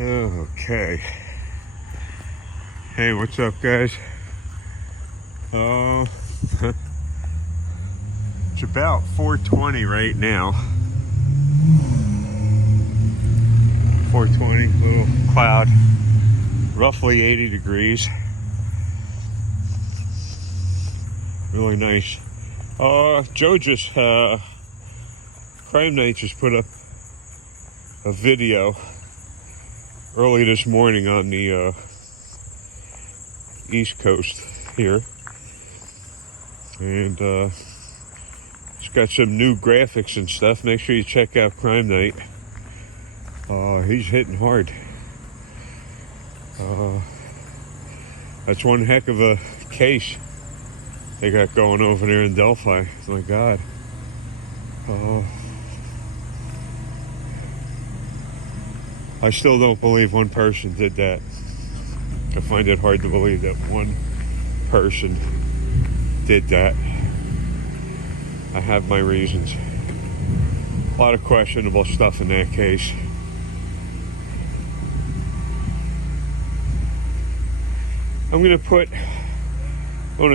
Okay. Hey, what's up, guys? It's about 4:20 right now. 4:20, little cloud, roughly 80 degrees. Really nice. Joe just, Crime Night just put up a video early this morning on the East Coast here. And it's got some new graphics and stuff. Make sure you check out Crime Night. He's hitting hard. That's one heck of a case they got going over there in Delphi. My God. I still don't believe one person did that. I find it hard to believe that one person did that. I have my reasons. A lot of questionable stuff in that case. I want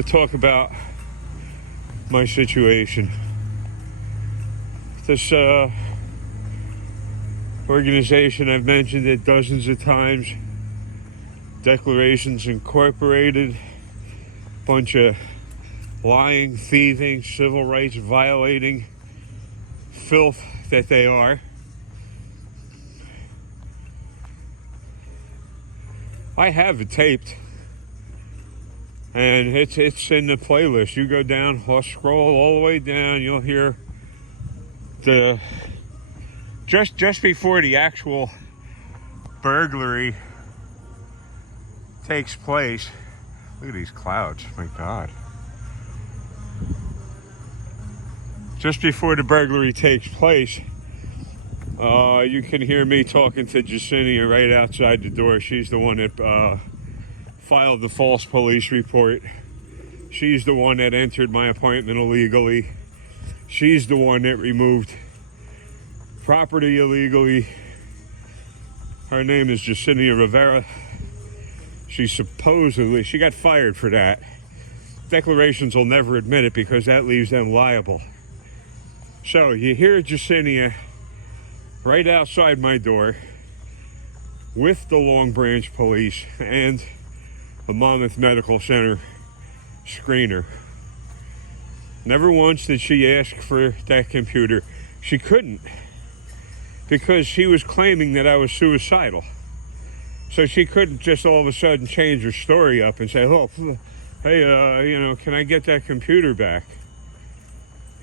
to talk about my situation. This organization, I've mentioned it dozens of times. Declarations Incorporated, bunch of lying, thieving, civil rights violating filth that they are. I have it taped, and it's in the playlist. You go down, I'll scroll all the way down, you'll hear the just before the actual burglary takes place. Look at these clouds, my God. Just before the burglary takes place, you can hear me talking to Jessenia right outside the door. She's the one that filed the false police report. She's the one that entered my apartment illegally. She's the one that removed property illegally. Her name is Jessenia Rivera. She got fired for that. Declarations will never admit it because that leaves them liable. So you hear Jessenia right outside my door with the Long Branch Police and the Monmouth Medical Center screener. Never once did she ask for that computer. She couldn't, because she was claiming that I was suicidal. So she couldn't just all of a sudden change her story up and say, oh, hey, can I get that computer back?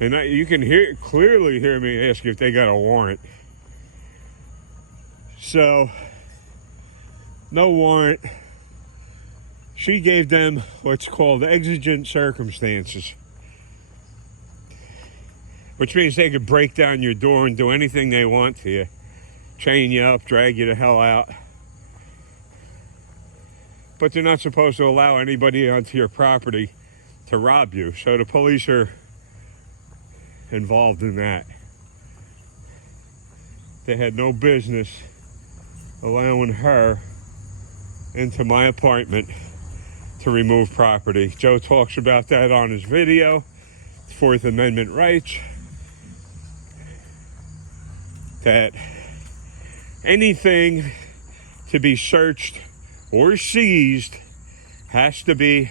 And you can clearly hear me ask if they got a warrant. So, no warrant. She gave them what's called exigent circumstances, which means they could break down your door and do anything they want to you. Chain you up, drag you the hell out. But they're not supposed to allow anybody onto your property to rob you. So the police are involved in that. They had no business allowing her into my apartment to remove property. Joe talks about that on his video. Fourth Amendment rights. That anything to be searched or seized has to be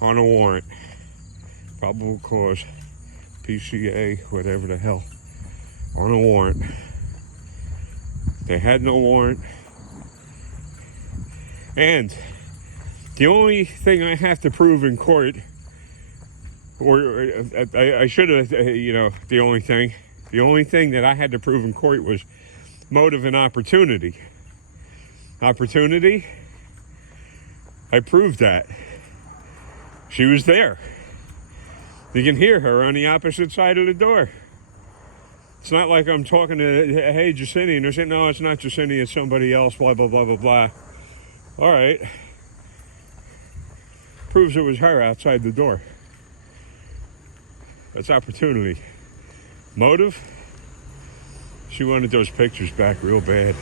on a warrant. Probable cause, PCA, whatever the hell, on a warrant. They had no warrant. And the only thing I have to prove in court, or I should have, the only thing that I had to prove in court was motive and opportunity. Opportunity, I proved that. She was there. You can hear her on the opposite side of the door. It's not like I'm talking to, hey, Jessenia, and they're saying, no, it's not Jessenia, it's somebody else, blah, blah, blah, blah, blah. All right. Proves it was her outside the door. That's opportunity. Motive? She wanted those pictures back real bad.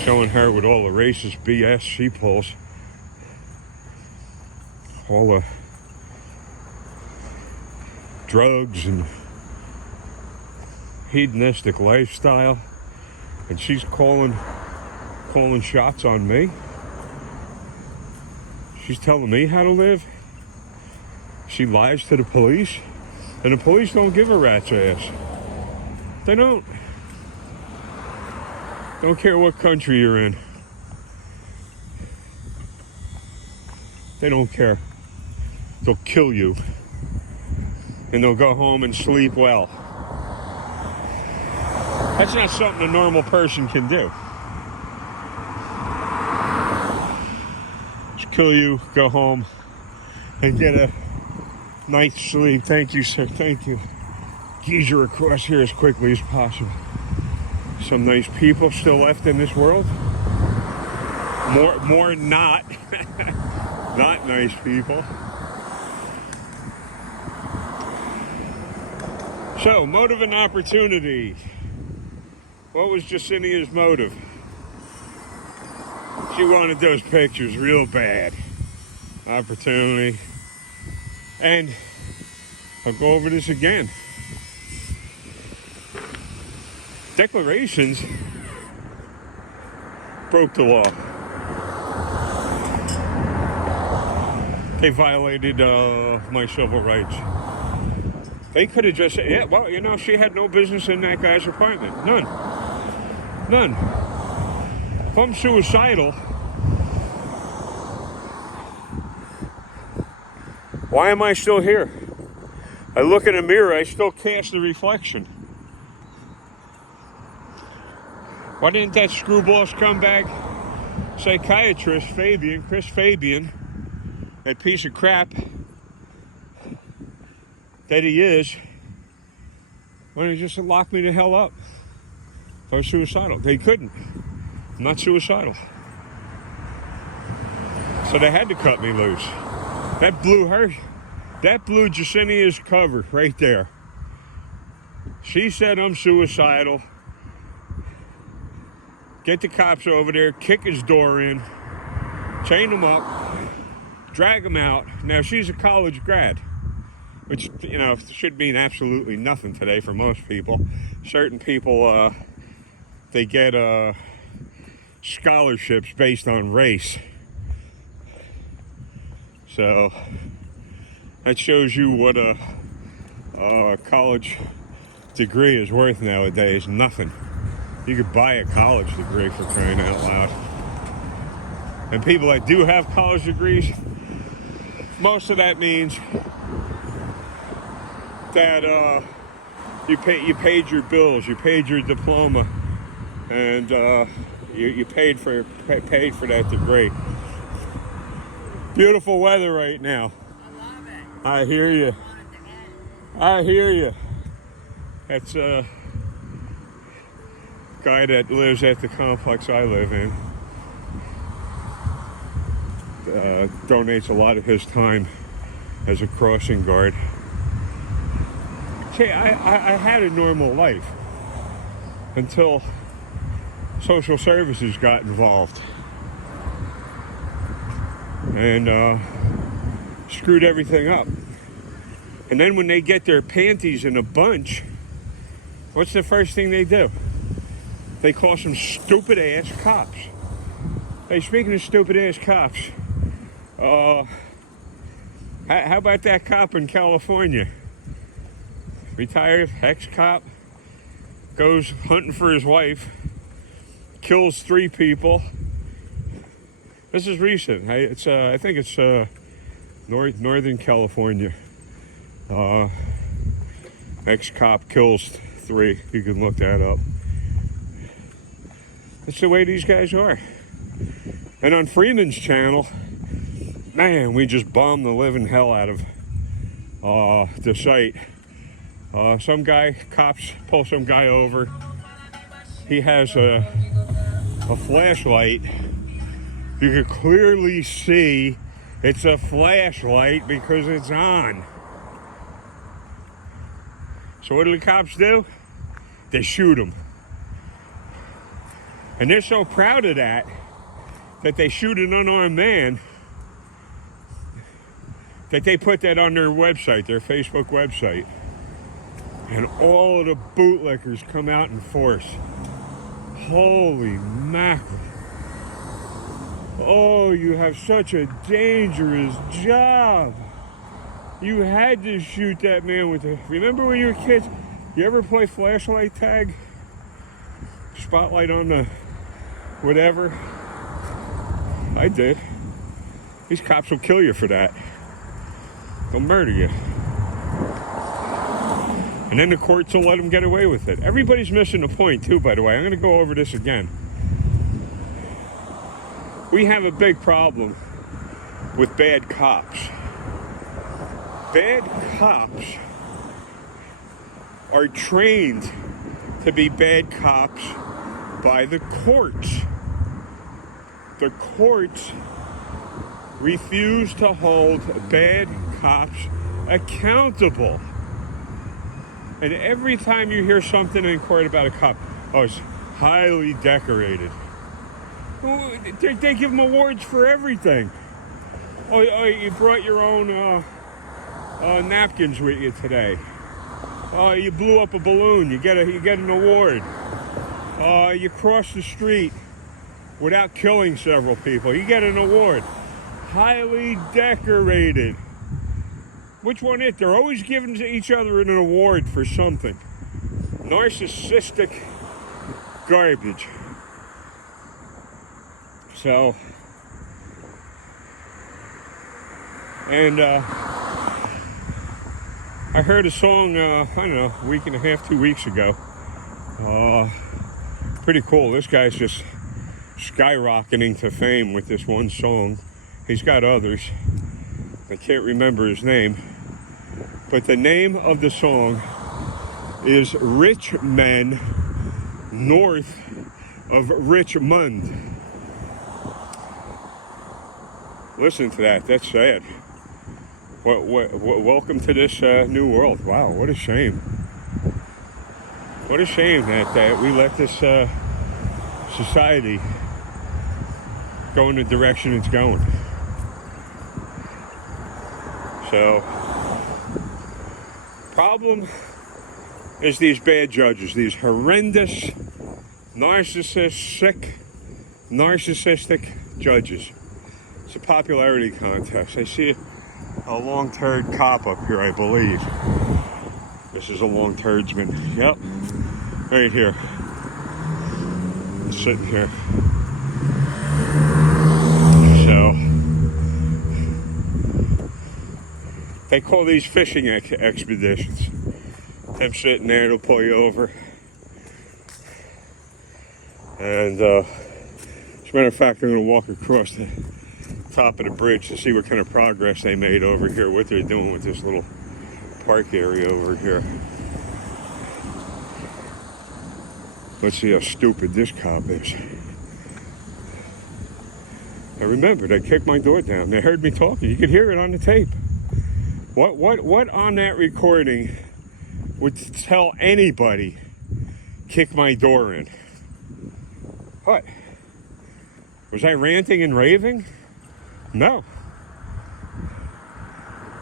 showing her with all the racist BS she pulls. All the drugs and hedonistic lifestyle. And she's calling shots on me. She's telling me how to live. She lies to the police. And the police don't give a rat's ass. They don't. Don't care what country you're in. They don't care. They'll kill you. And they'll go home and sleep well. That's not something a normal person can do. Just kill you, go home, and get a night's sleep. Thank you, sir. Thank you. Geezer across here as quickly as possible. Some nice people still left in this world. More not nice people. So, motive and opportunity. What was Jessenia's motive? She wanted those pictures real bad. Opportunity. And I'll go over this again. Declarations broke the law. They violated my civil rights. They could have just said, yeah, well, you know, she had no business in that guy's apartment. None. If I'm suicidal, why am I still here? I look in a mirror, I still cast the reflection. Why didn't that screwball's comeback psychiatrist, Chris Fabian, that piece of crap that he is, why didn't he just lock me the hell up? If I was suicidal. They couldn't. I'm not suicidal. So they had to cut me loose. That blew Jessenia's cover right there. She said I'm suicidal. Get the cops over there, kick his door in, chain him up, drag him out. Now, she's a college grad, which, you know, should mean absolutely nothing today for most people. Certain people, they get scholarships based on race. So that shows you what a college degree is worth nowadays. Nothing. You could buy a college degree, for crying out loud. And people that do have college degrees, most of that means that you paid your bills, you paid your diploma, and you paid for that degree. Beautiful weather right now. I love it. I hear you. I hear you. That's a guy that lives at the complex I live in. Donates a lot of his time as a crossing guard. Okay, I had a normal life until social services got involved and screwed everything up. And then when they get their panties in a bunch, what's the first thing they do? They call some stupid ass cops. Hey, speaking of stupid ass cops, how about that cop in California? Retired ex-cop, goes hunting for his wife, kills 3 people. This is recent. I think it's Northern California. Ex-cop kills 3. You can look that up. That's the way these guys are. And on Freeman's channel, man, we just bombed the living hell out of the site. Cops pull some guy over. He has a flashlight. You can clearly see it's a flashlight because it's on. So what do the cops do? They shoot him. And they're so proud of that they shoot an unarmed man, that they put that on their website, their Facebook website. And all of the bootlickers come out in force. Holy mackerel. Oh, you have such a dangerous job. You had to shoot that man with a... Remember when you were kids? You ever play flashlight tag? Spotlight on the whatever? I did. These cops will kill you for that. They'll murder you. And then the courts will let them get away with it. Everybody's missing the point, too, by the way. I'm going to go over this again. We have a big problem with bad cops. Bad cops are trained to be bad cops by the courts. The courts refuse to hold bad cops accountable. And every time you hear something in court about a cop, oh, it's highly decorated. They give them awards for everything. Oh, you brought your own napkins with you today. Oh, you blew up a balloon. You get an award. You crossed the street without killing several people. You get an award. Highly decorated. Which one is it? They're always giving each other an award for something. Narcissistic garbage. So, and I heard a song, I don't know, a week and a half, 2 weeks ago. Pretty cool. This guy's just skyrocketing to fame with this one song. He's got others. I can't remember his name. But the name of the song is Rich Men North of Richmond. Listen to that. That's sad. Welcome to this new world. Wow, what a shame. What a shame that we let this society go in the direction it's going. So, problem is these bad judges, these horrendous, narcissistic judges. It's a popularity contest. I see a long-turd cop up here, I believe. This is a long turdsman. Yep, right here. Sitting here. So, they call these fishing expeditions. Them sitting there, they'll pull you over. And, as a matter of fact, I'm going to walk across the top of the bridge to see what kind of progress they made over here, what they're doing with this little park area over here. Let's see how stupid this cop is. I remember, they kicked my door down. They heard me talking. You could hear it on the tape. What on that recording would tell anybody, kick my door in? What? Was I ranting and raving? No.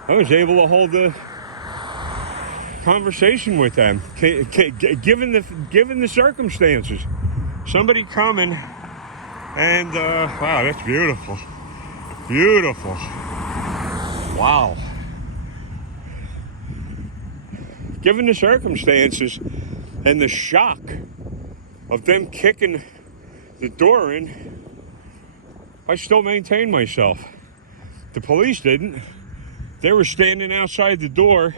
I was able to hold a conversation with them, given the circumstances. Somebody coming, and wow, that's beautiful. Beautiful. Wow. Given the circumstances and the shock of them kicking the door in, I still maintained myself. The police didn't. They were standing outside the door,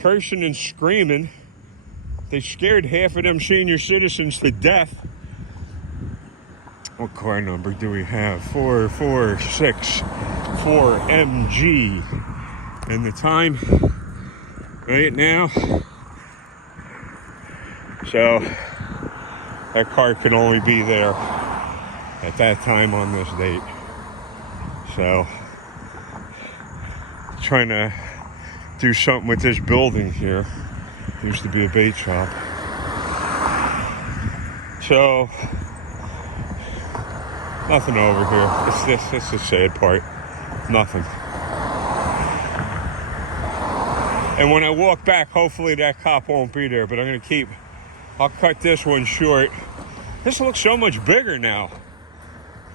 cursing and screaming. They scared half of them senior citizens to death. What car number do we have? 4464 MG. And the time right now. So that car could only be there at that time on this date. So, trying to do something with this building here. Used to be a bait shop. So, Nothing over here. It's the sad part. Nothing. And when I walk back, hopefully that cop won't be there, but I'll cut this one short. This looks so much bigger now.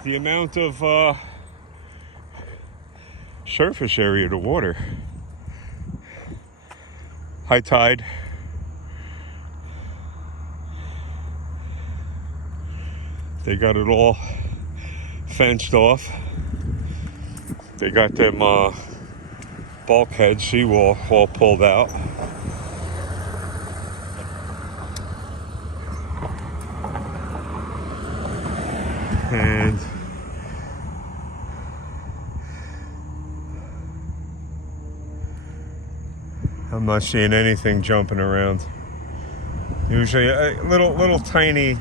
The amount of surface area of the water. High tide. They got it all fenced off. They got them bulkhead seawall all pulled out. And I'm not seeing anything jumping around. Usually a little tiny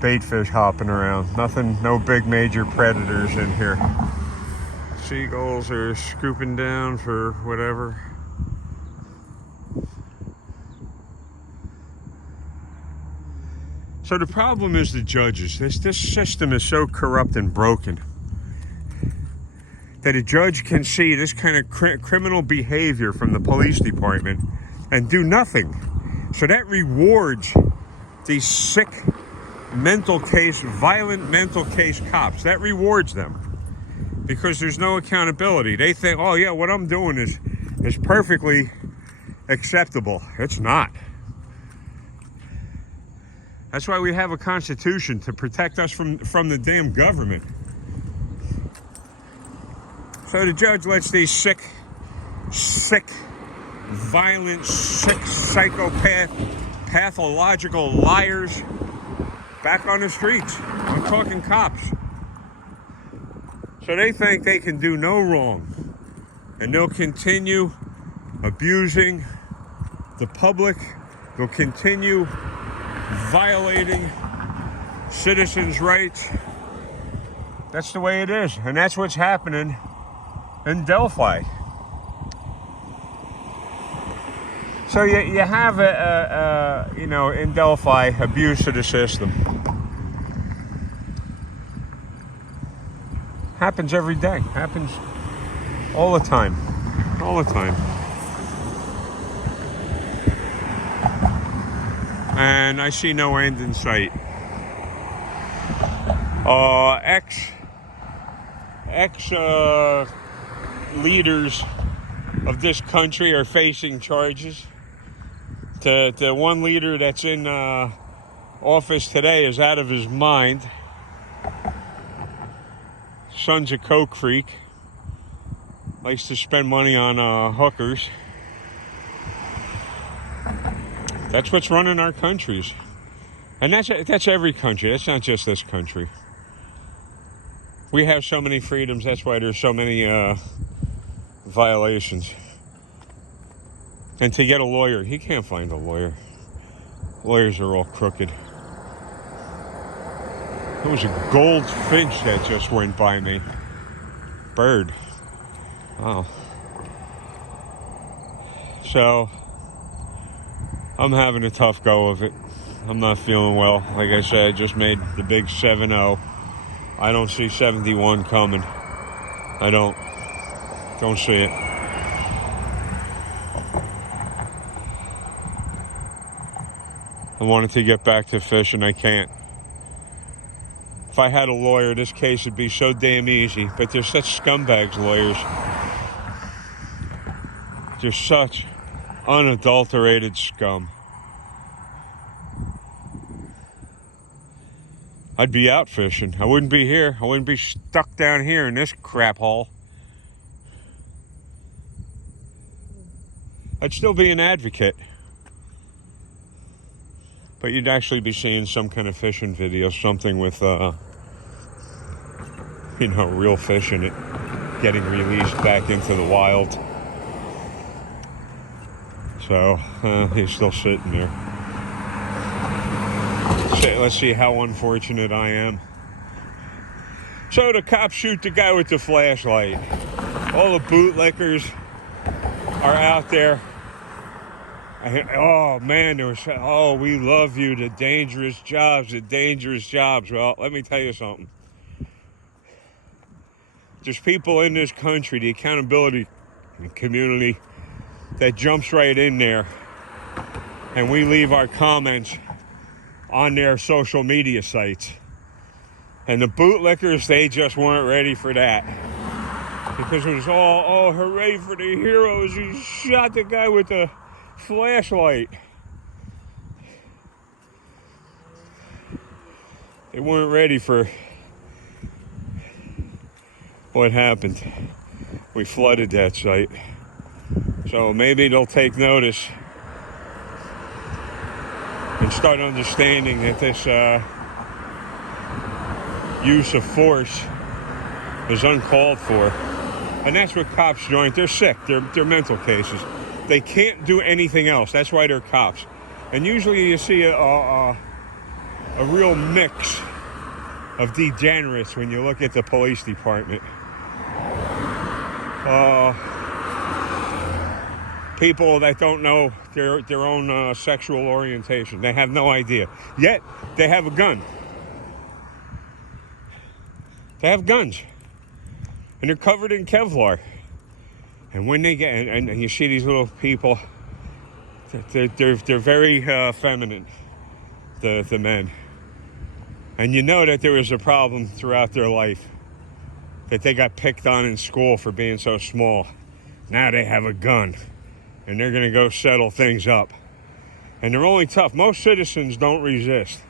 bait fish hopping around. Nothing, no big major predators in here. Seagulls are scooping down for whatever. So the problem is the judges. This system is so corrupt and broken that a judge can see this kind of criminal behavior from the police department and do nothing. So that rewards these sick violent mental case cops. That rewards them because there's no accountability. They think, oh yeah, what I'm doing is perfectly acceptable. It's not. That's why we have a constitution, to protect us from the damn government. So the judge lets these sick, violent, sick, psychopath, pathological liars back on the streets. I'm talking cops. So they think they can do no wrong, and they'll continue abusing the public. They'll continue violating citizens' rights. That's the way it is, and that's what's happening in Delphi. So you have in Delphi, abuse of the system. Happens every day. Happens all the time. All the time. And I see no end in sight. Ex leaders of this country are facing charges. The one leader that's in office today is out of his mind. Son's a coke freak. Likes to spend money on hookers. That's what's running our countries. And that's every country. That's not just this country. We have so many freedoms. That's why there's so many violations. And to get a lawyer, he can't find a lawyer. Lawyers are all crooked. There was a goldfinch that just went by me. Bird. Wow. So, I'm having a tough go of it. I'm not feeling well. Like I said, I just made the big 7-0. I don't see 71 coming. I don't see it. I wanted to get back to fishing. I can't. If I had a lawyer, this case would be so damn easy. But they're such scumbags, lawyers. They're such unadulterated scum. I'd be out fishing. I wouldn't be here. I wouldn't be stuck down here in this crap hole. I'd still be an advocate. But you'd actually be seeing some kind of fishing video, something with, real fish in it, getting released back into the wild. So, he's still sitting there. Let's see how unfortunate I am. So the cops shoot the guy with the flashlight. All the bootlickers are out there. Oh man, we love you, the dangerous jobs. Well, let me tell you something. There's people in this country, the accountability community, that jumps right in there, and we leave our comments on their social media sites. And the bootlickers, they just weren't ready for that. Because it was all hooray for the heroes. He shot the guy with the flashlight. They weren't ready for what happened. We flooded that site. So maybe they'll take notice and start understanding that this use of force is uncalled for. And that's what cops join. They're sick. They're mental cases. They can't do anything else. That's why they're cops. And usually you see a real mix of degenerates when you look at the police department. People that don't know their own sexual orientation. They have no idea. Yet, they have a gun. They have guns. And they're covered in Kevlar. And when they get, and you see these little people, they're very feminine, the men. And you know that there was a problem throughout their life, that they got picked on in school for being so small. Now they have a gun, and they're going to go settle things up. And they're only tough. Most citizens don't resist.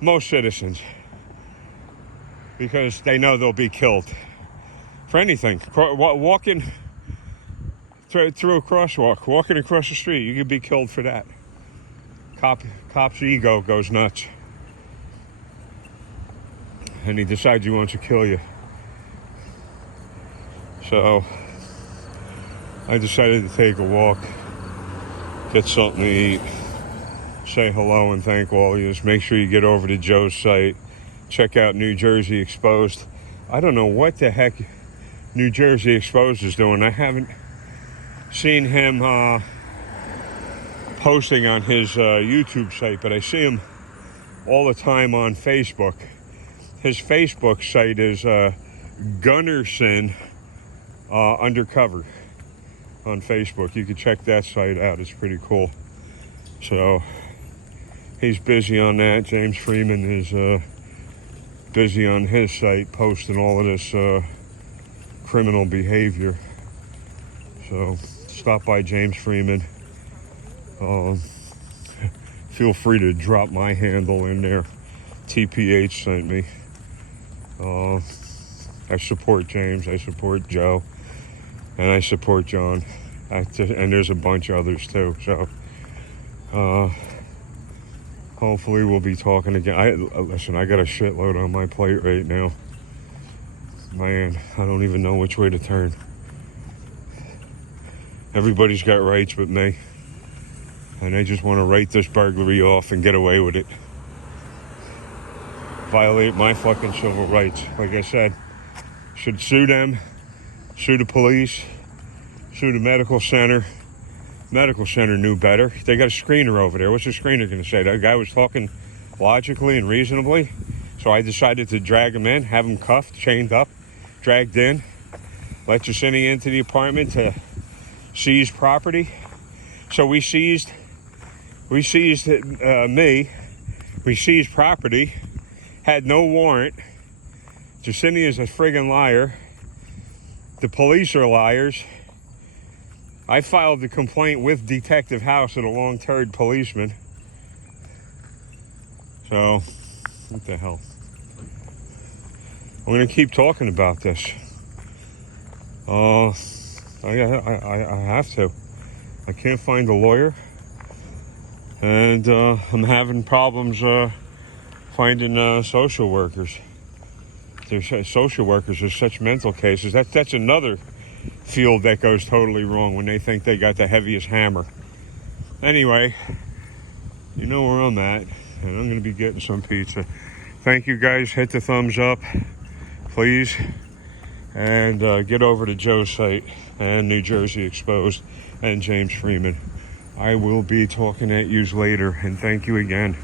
Most citizens. Because they know they'll be killed. For anything. Walking through a crosswalk, walking across the street, you could be killed for that. Cop's ego goes nuts. And he decides he wants to kill you. So I decided to take a walk, get something to eat, say hello and thank all of you. Make sure you get over to Joe's site. Check out New Jersey Exposed. I don't know what the heck New Jersey Exposed is doing. I haven't seen him posting on his YouTube site, but I see him all the time on Facebook. His Facebook site is Gunnerson Undercover on Facebook. You can check that site out. It's pretty cool. So he's busy on that. James Freeman is busy on his site posting all of this criminal behavior. So stop by James Freeman. Feel free to drop my handle in there. TPH sent me. I support James, I support Joe, and I support John. And there's a bunch of others too. So hopefully we'll be talking again. Listen, I got a shitload on my plate right now. Man, I don't even know which way to turn. Everybody's got rights but me. And I just want to write this burglary off and get away with it. Violate my fucking civil rights. Like I said, should sue them, sue the police, sue the medical center. Medical center knew better. They got a screener over there. What's the screener going to say? That guy was talking logically and reasonably. So I decided to drag him in, have him cuffed, chained up, dragged in, let Jessenia into the apartment to seize property. So we seized property, had no warrant. Jessenia's a friggin' liar. The police are liars. I filed the complaint with Detective House and a long-term policeman. So, what the hell? I'm going to keep talking about this. I have to. I can't find a lawyer. And I'm having problems finding social workers. Social workers are such mental cases. That's another field that goes totally wrong when they think they got the heaviest hammer. Anyway, you know where I'm at, and I'm going to be getting some pizza. Thank you guys. Hit the thumbs up, please, and get over to Joe's site and New Jersey Exposed and James Freeman. I will be talking at you later, and thank you again.